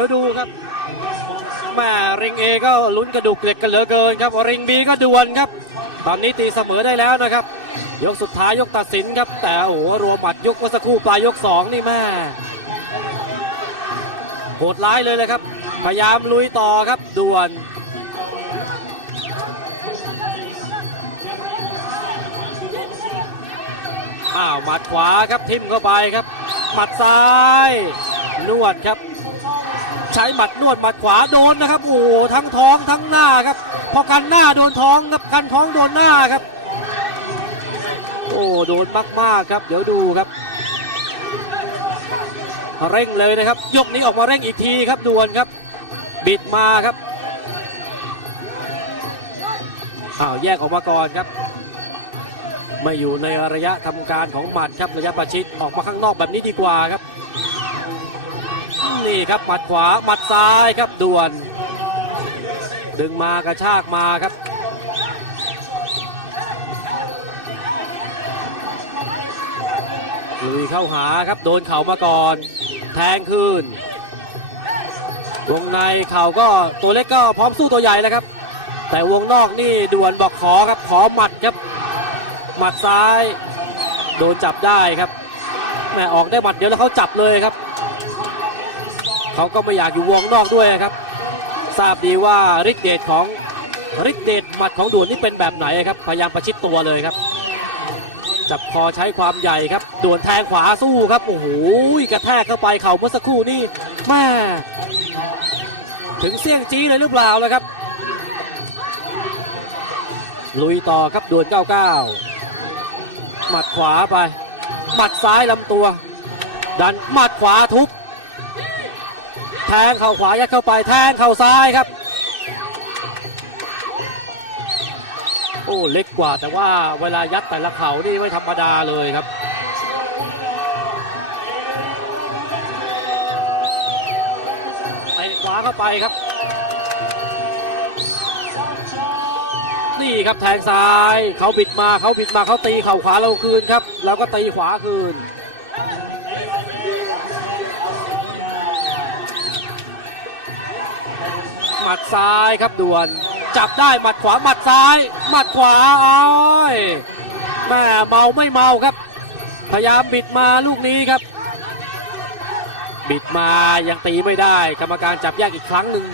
ดี๋ยวดูครับแม่ริงเอก็ลุ้นกระดูกเหล็กกันเหลือเกินครับริงบีก็ดวลครับ ตอนนี้ตีเสมอได้แล้วนะครับ ยกสุดท้ายยกตัดสินครับ แต่โอ้โหรวมหมัดยกเมื่อสักครู่ปลายยกสองนี่แม่โหดร้ายเลยเลยครับ พยายามลุยต่อครับดวนอ้าวหมัดขวาครับทิมเข้าไปครับหมัดซ้าย นวดครับ ใช้หมัดนวดหมัดขวาโดนนะครับ โอ้ทั้งท้องทั้งหน้าครับ พอกันหน้าโดนท้องครับกันท้องโดนหน้าครับ โอ้โดนมากๆครับ เดี๋ยวดูครับเร่งเลยนะครับ ยกนี้ออกมาเร่งอีกทีครับด่วนครับ บิดมาครับอ้าวแยกออกมาก่อนครับ ไม่อยู่ในระยะทำการของหมัดครับระยะประชิดออกมาข้างนอกแบบนี้ดีกว่าครับ นี่ครับหมัดขวาหมัดซ้ายครับด่วน ดึงมากระชากมาครับลุยเข้าหาครับโดนเข่ามาก่อน แทงคืนวงในเข่าก็ตัวเล็กก็พร้อมสู้ตัวใหญ่แล้วครับ แต่วงนอกนี่ด่วนบอกขอครับขอหมัดครับ หมัดซ้าย โดนจับได้ครับแม่ออกได้หมัดเดียวแล้วเขาจับเลยครับ เขาก็ไม่อยากอยู่วงนอกด้วยครับ ทราบดีว่าฤทธิเดชของฤทธิเดชหมัดของด่วนนี่เป็นแบบไหนครับ พยายามประชิดตัวเลยครับ จับคอใช้ความใหญ่ครับด่วนแทงขวาสู้ครับโอ้โหกระแทกเข้าไปเข่าเมื่อสักครู่นี่แม่ถึงเสี่ยงจี้เลยหรือเปล่าเล่ะครับ ลุยต่อครับด่วน 99 หมัดขวาไป หมัดซ้ายลำตัว ดันหมัดขวาทุบ แทงเข่าขวายัดเข้าไปแทงเข่าซ้ายครับ โอ้เล็กกว่าแต่ว่าเวลายัดแต่ละเข่านี่ไม่ธรรมดาเลยครับไปขวาเข้าไปครับ นี่ครับแทงซ้ายเขาบิดมาเขาบิดมาเขาตีเข่าขวาเราคืนครับ แล้วก็ตีขวาคืน ซ้ายครับด่วน จับได้หมัดขวาหมัดซ้ายหมัดขวาอ้อยแม่เมาไม่เมาครับ พยายามบิดมาลูกนี้ครับ บิดมายังตีไม่ได้ กรรมการจับแยกอีกครั้งหนึ่ง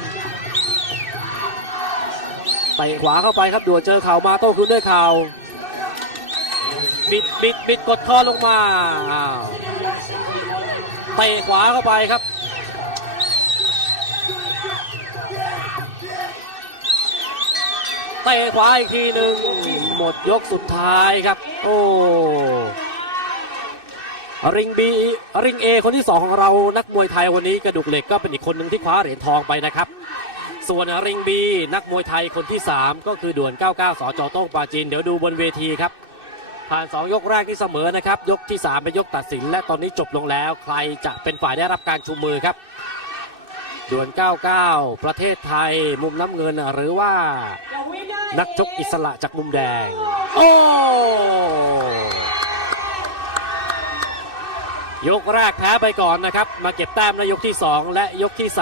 เตะขวาเข้าไปครับด่วนเจอเข่ามาโต้คืนด้วยเข่าบิดบิดบิดกดคอลงมาเตะขวาเข้าไปครับ เตะขวาอีกทีหนึ่งหมดยกสุดท้ายครับ โอ้ริงบีริงเอคนที่สองของเรานักมวยไทยวันนี้กระดูกเหล็กก็เป็นอีกคนหนึ่งที่คว้าเหรียญทองไปนะครับ ส่วนริงบีนักมวยไทยคนที่ 3 ก็คือด่วน 99 สจโต้งปาจีน เดี๋ยวดูบนเวทีครับ ผ่าน 2 ยกแรกที่เสมอนะครับ ยกที่ 3 เป็นยกตัดสิน และตอนนี้จบลงแล้ว ใครจะเป็นฝ่ายได้รับการชูมือครับ ด่วน 99 ประเทศไทย มุมน้ำเงินหรือว่า นักชกอิสระจากมุมแดง โอ้ยกแรกแพ้ไปก่อนนะครับ มาเก็บแต้มในยกที่ 2 และยกที่ 3